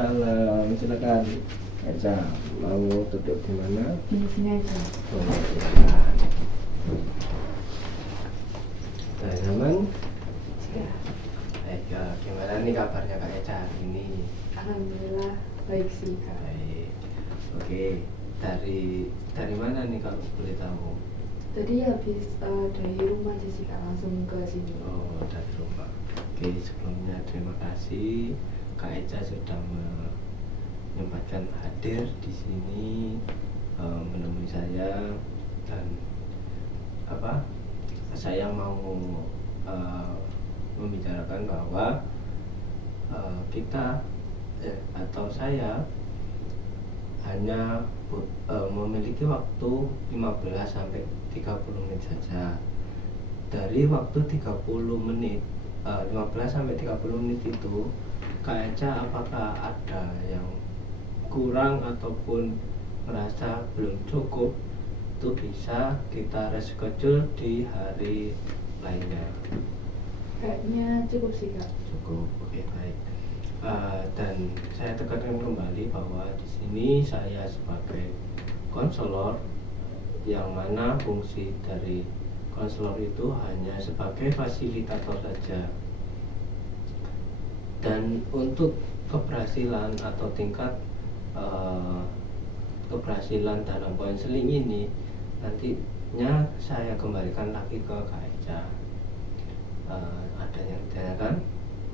Waalaikumsalam. Silakan. Eca, mau duduk di mana? Di sini aja. Oh, silakan. Nah, nyaman? Ya. Baik, gimana nih kabarnya Kak Eca hari ini? Alhamdulillah baik sih Kak. Baik. Oke, dari mana nih kalau boleh tahu? Tadi habis dari rumah aja sih Kak, langsung ke sini. Oh, dari rumah. Oke, sebelumnya terima kasih Kak Eca sudah menyempatkan hadir di sini menemui saya, dan saya mau membicarakan bahwa kita atau saya hanya memiliki waktu 15 sampai 30 menit saja. Dari waktu 30 menit 15 sampai 30 menit itu Kak Eca apakah ada yang kurang ataupun merasa belum cukup, itu bisa kita reschedule di hari lainnya. Kayaknya cukup sih Kak. Cukup, oke, baik. Dan saya tekankan kembali bahwa di sini saya sebagai konselor, yang mana fungsi dari konselor itu hanya sebagai fasilitator saja. Dan untuk keberhasilan atau tingkat keberhasilan dalam konseling ini nantinya saya kembalikan lagi ke Kak Eca. Ada yang ditanyakan?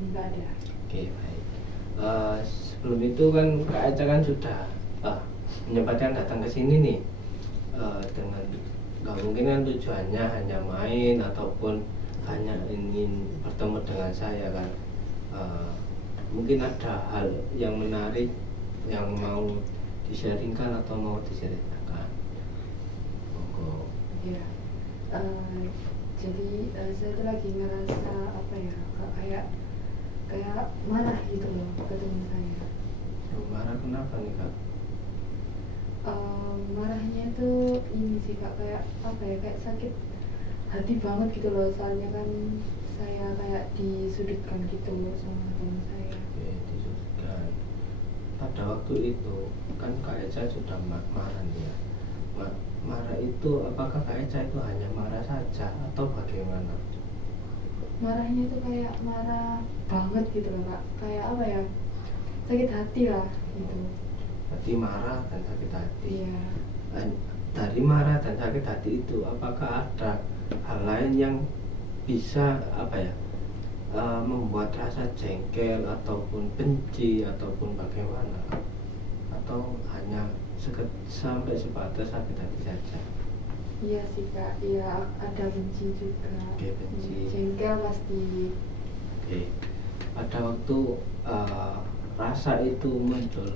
Enggak ada. Oke, baik. Sebelum itu kan Kak Eca kan sudah menyempatkan datang ke sini nih, dengan nggak mungkin kan tujuannya hanya main ataupun hanya ingin bertemu dengan saya kan. Mungkin ada hal yang menarik yang mau di-sharingkan atau mau diceritakan. Monggo. Ya. Jadi saya tuh lagi ngerasa apa ya, kayak marah gitu loh ke teman saya. Marah kenapa nih Kak? Marahnya tuh ini sih Kak, kayak apa ya, kayak sakit hati banget gitu loh, soalnya kan saya kayak disudutkan gitu sama teman saya. Oke, disudutkan. Pada waktu itu kan Kak Eca sudah marah nih ya. Marah itu apakah Kak Eca itu hanya marah saja atau bagaimana? Marahnya tuh kayak marah banget gitu loh Kak, kayak apa ya, sakit hati lah gitu. Berarti marah dan sakit hati. Iya. Dari marah dan sakit hati itu apakah ada hal lain yang bisa membuat rasa jengkel ataupun benci ataupun bagaimana, atau hanya sampai sebatas sakit hati saja? Iya sih Kak, iya ada benci juga. Oke, benci. Jengkel pasti. Oke. Pada waktu rasa itu muncul,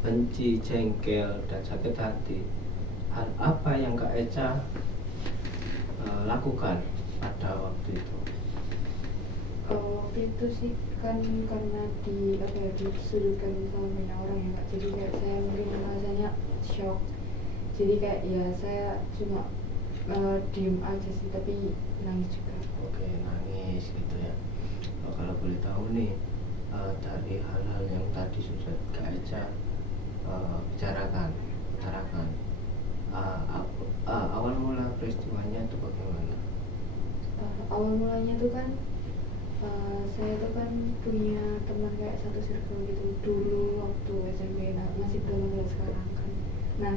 benci, jengkel, dan sakit hati, hal apa yang Kak Eca lakukan pada waktu itu? Waktu itu sih kan karena disudutkan sama banyak orang ya Kak, jadi kayak saya mungkin rasanya shock. Jadi kayak ya saya cuma diem aja sih, tapi nangis juga. Oke, nangis gitu ya. Kalau boleh tahu nih, dari hal-hal yang tadi sudah Kak Eca utarakan, awal mula peristiwanya itu bagaimana? Awal mulanya tuh kan saya tuh kan punya teman kayak satu circle gitu dulu waktu SMP, masih belum ada sekarang kan. Nah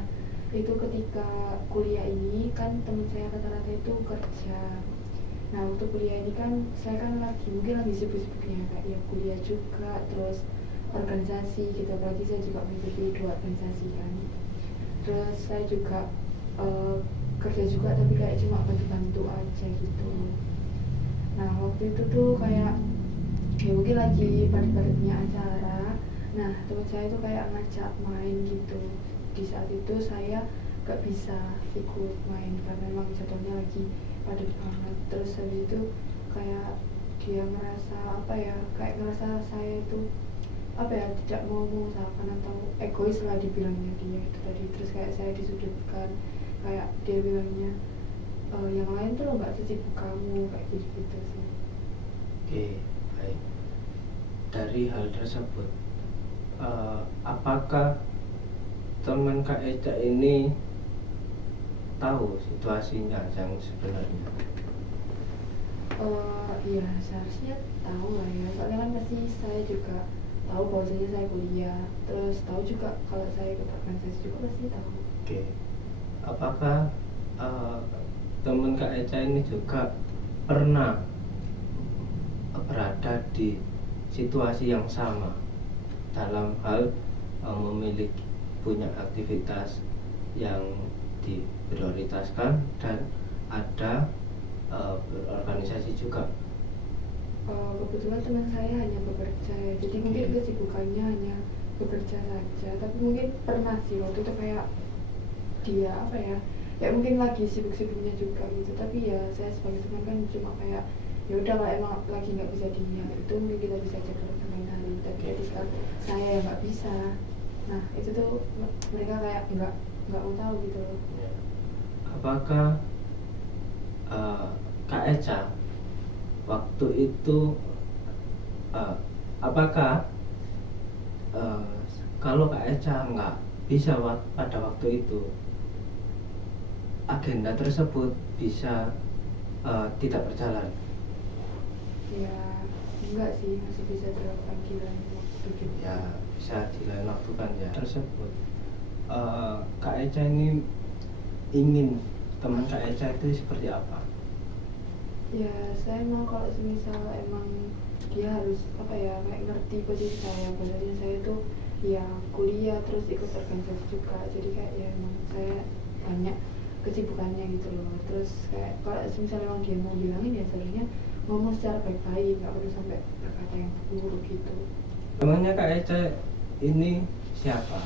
itu ketika kuliah ini kan teman saya rata-rata itu kerja. Nah waktu kuliah ini kan saya kan mungkin lagi sibuk-sibuknya kayak ya kuliah juga, terus organisasi gitu, apalagi saya juga mengikuti 2 organisasi kan. Terus saya juga kerja juga, tapi kayak cuma bantu-bantu aja gitu. Nah waktu itu tuh kayak ya mungkin lagi padat-padatnya acara. Nah teman saya tuh kayak ngajak main gitu. Di saat itu saya gak bisa ikut main karena memang jadwalnya lagi padat banget. Terus habis itu kayak dia ngerasa kayak ngerasa saya itu tidak mau mengusahakan atau egois lah dibilangnya dia itu tadi. Terus kayak saya disudutkan, kayak dia bilangnya yang lain tuh lo gak sesibuk kamu, kayak gitu sih. Oke, baik. Dari hal tersebut apakah teman Kak Eca ini tahu situasinya yang sebenarnya? Ya seharusnya tahu lah ya, soalnya kan pasti saya juga tahu bahwasanya saya kuliah, terus tahu juga kalau saya ikut organisasi juga pasti tahu. Oke, apakah teman Kak Eca ini juga pernah berada di situasi yang sama dalam hal memiliki punya aktivitas yang diprioritaskan dan ada berorganisasi juga? Kebetulan teman saya hanya bekerja ya, jadi mungkin kesibukannya hanya bekerja saja, tapi mungkin pernah sih waktu itu kayak dia apa ya, ya mungkin lagi sibuk-sibuknya juga gitu, tapi ya saya sebagai teman kan cuma kayak ya udah kalau emang lagi nggak bisa di hari itu mungkin kita bisa cek ke lain hari, tapi ketika saya yang nggak bisa, nah itu tuh mereka kayak nggak mau tahu gitu loh. Ya. Apakah Kak Eca waktu itu apakah kalau Kak Eca nggak bisa pada waktu itu, agenda tersebut bisa tidak berjalan? Ya enggak sih, masih bisa dilakukan di lain waktu gitu. Ya bisa di lain waktu kan ya tersebut. Kak Eca ini ingin teman Kak Eca itu seperti apa? Ya saya mau kalau semisal emang dia harus apa ya, kayak ngerti posisi saya, bahwasanya saya tuh ya kuliah terus ikut organisasi juga, jadi kayak ya emang saya banyak kesibukannya gitu loh. Terus kayak kalau semisal emang dia mau bilangin ya seharusnya ngomong secara baik-baik, nggak perlu sampai berkata yang buruk gitu. Emangnya Kak Eca ini siapa?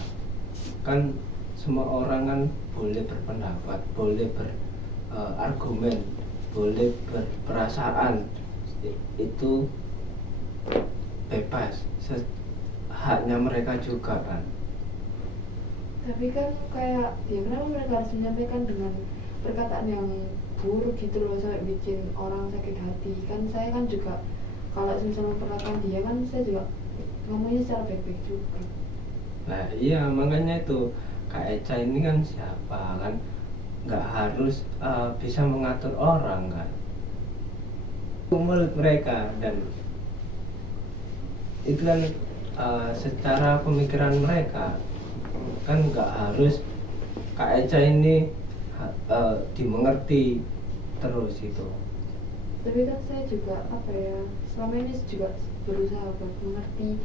Kan semua orang kan boleh berpendapat, boleh berargumen, boleh berperasaan, itu bebas, haknya mereka juga kan. Tapi kan kayak ya kenapa mereka harus menyampaikan dengan perkataan yang buruk gitu loh, sampai bikin orang sakit hati. Kan saya kan juga kalau misalnya memperlakukan dia kan saya juga ngomongnya secara baik-baik juga. Nah iya, makanya itu Kak Eca ini kan siapa kan, nggak harus bisa mengatur orang kan, mulut mereka, dan itu kan secara pemikiran mereka kan nggak harus Kak Eca ini dimengerti terus itu. Tapi kan saya juga apa ya, selama ini juga berusaha buat mengerti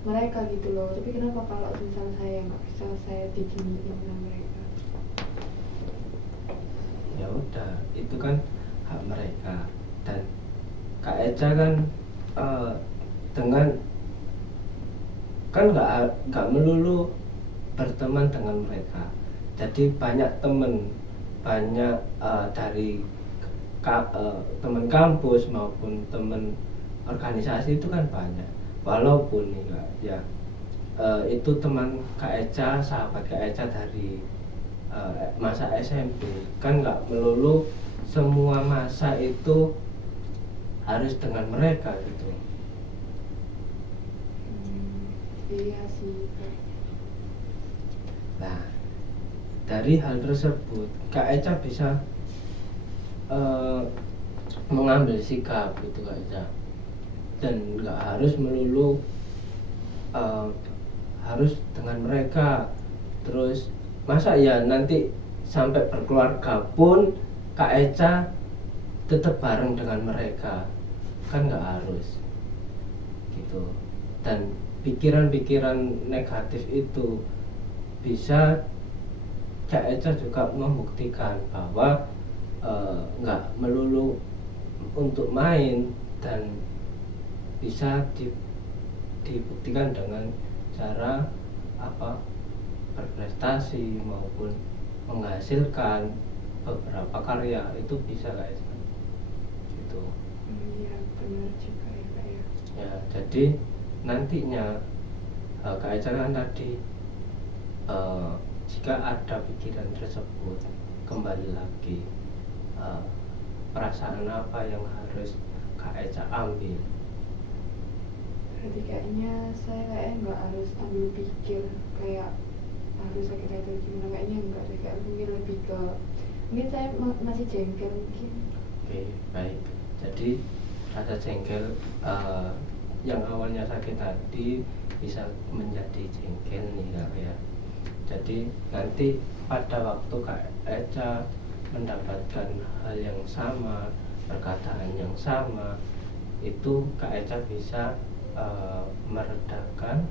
mereka gitu loh. Tapi kenapa kalau misalnya saya nggak bisa, saya diginiin sama mereka? Ya udah, itu kan hak mereka, dan Kak Eca kan dengan kan nggak melulu berteman dengan mereka, jadi banyak teman, banyak dari teman kampus maupun teman organisasi itu kan banyak. Walaupun ya itu teman Kak Eca, sahabat Kak Eca dari masa SMP, kan nggak melulu semua masa itu harus dengan mereka gitu. Iya sih. Nah, dari hal tersebut Kak Eca bisa mengambil sikap gitu Kak Eca, dan nggak harus melulu harus dengan mereka terus. Masa ya nanti sampai berkeluarga pun Kak Eca tetap bareng dengan mereka, kan nggak harus gitu. Dan pikiran-pikiran negatif itu bisa Kak Eca juga membuktikan bahwa nggak melulu untuk main, dan bisa dibuktikan dengan cara berprestasi maupun menghasilkan beberapa karya, itu bisa Kak Eca gitu. Iya benar juga ya Kak ya. Ya, jadi nantinya Kak Eca kan tadi jika ada pikiran tersebut, kembali lagi perasaan apa yang harus Kak Eca ambil. Berarti kayaknya saya kayaknya nggak harus ambil pikir kayak harus sakit hati atau gimana, kayaknya enggak deh, kayak mungkin lebih ke mungkin saya masih jengkel mungkin. Oke, baik. Jadi rasa jengkel yang awalnya sakit hati bisa menjadi jengkel nih Kak ya. Jadi nanti pada waktu Kak Eca mendapatkan hal yang sama, perkataan yang sama, itu Kak Eca bisa meredakan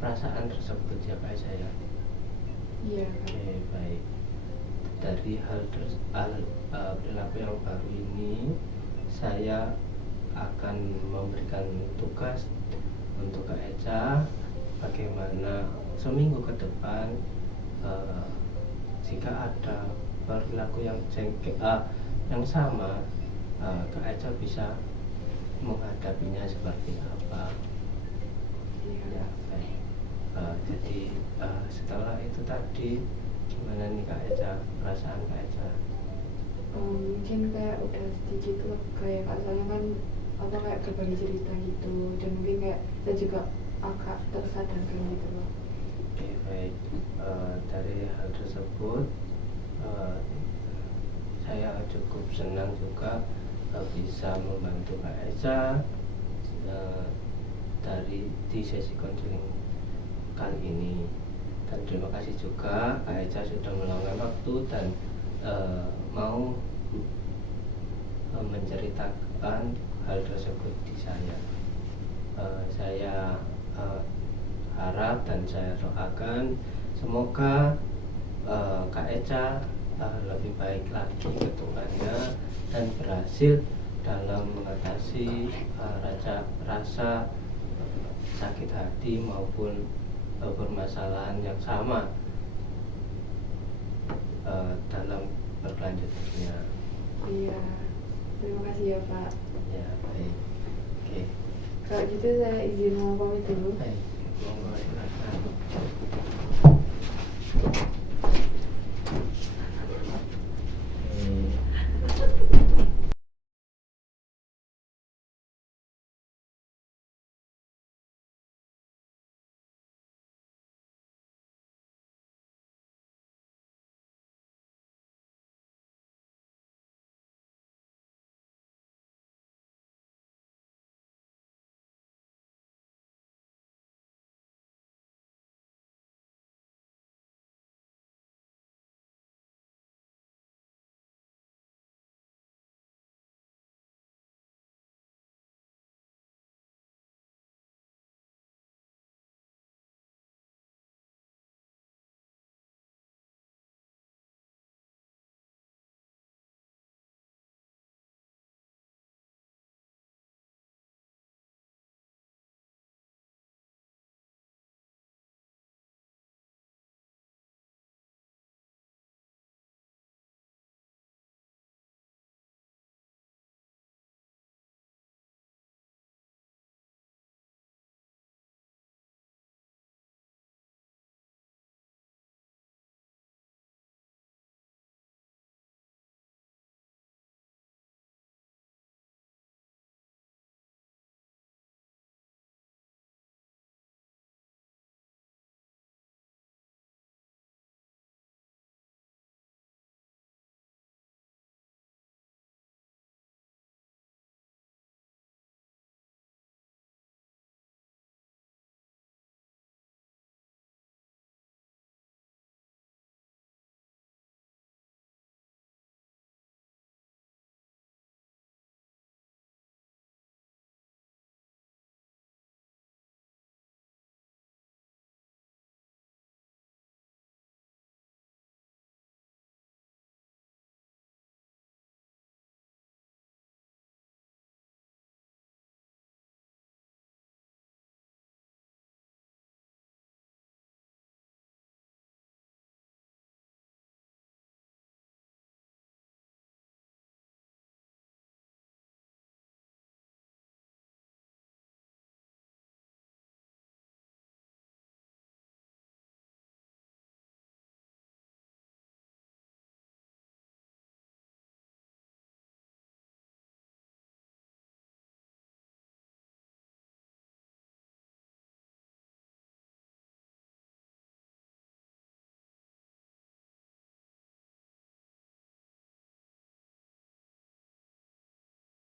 perasaan tersebut ya Kak Eca ya. Iya. Oke, baik. Dari perilaku yang baru ini, saya akan memberikan tugas untuk Kak Eca bagaimana seminggu ke depan jika ada perilaku yang yang sama, Kak Eca bisa menghadapinya seperti apa. Iya. Ya, baik. Jadi setelah itu tadi gimana nih Kak Eca, perasaan Kak Eca? Mungkin kayak udah sedikit lega ya Kak, soalnya kan apa kayak berbagi cerita gitu, dan mungkin kayak saya juga agak tersadarkan gitu loh. Oke, baik. Dari hal tersebut saya cukup senang juga bisa membantu Kak Eca di sesi konseling kali ini. Dan terima kasih juga Kak Eca sudah meluangkan waktu dan mau menceritakan hal tersebut di saya. Saya harap dan saya doakan semoga Kak Eca lebih baik lagi ke depannya dan berhasil dalam mengatasi rasa sakit hati maupun permasalahan yang sama dalam berkelanjutannya. Iya, terima kasih ya Pak. Ya, baik. Oke. Kalau gitu saya izin mau pamit dulu. Baik, monggo silakan.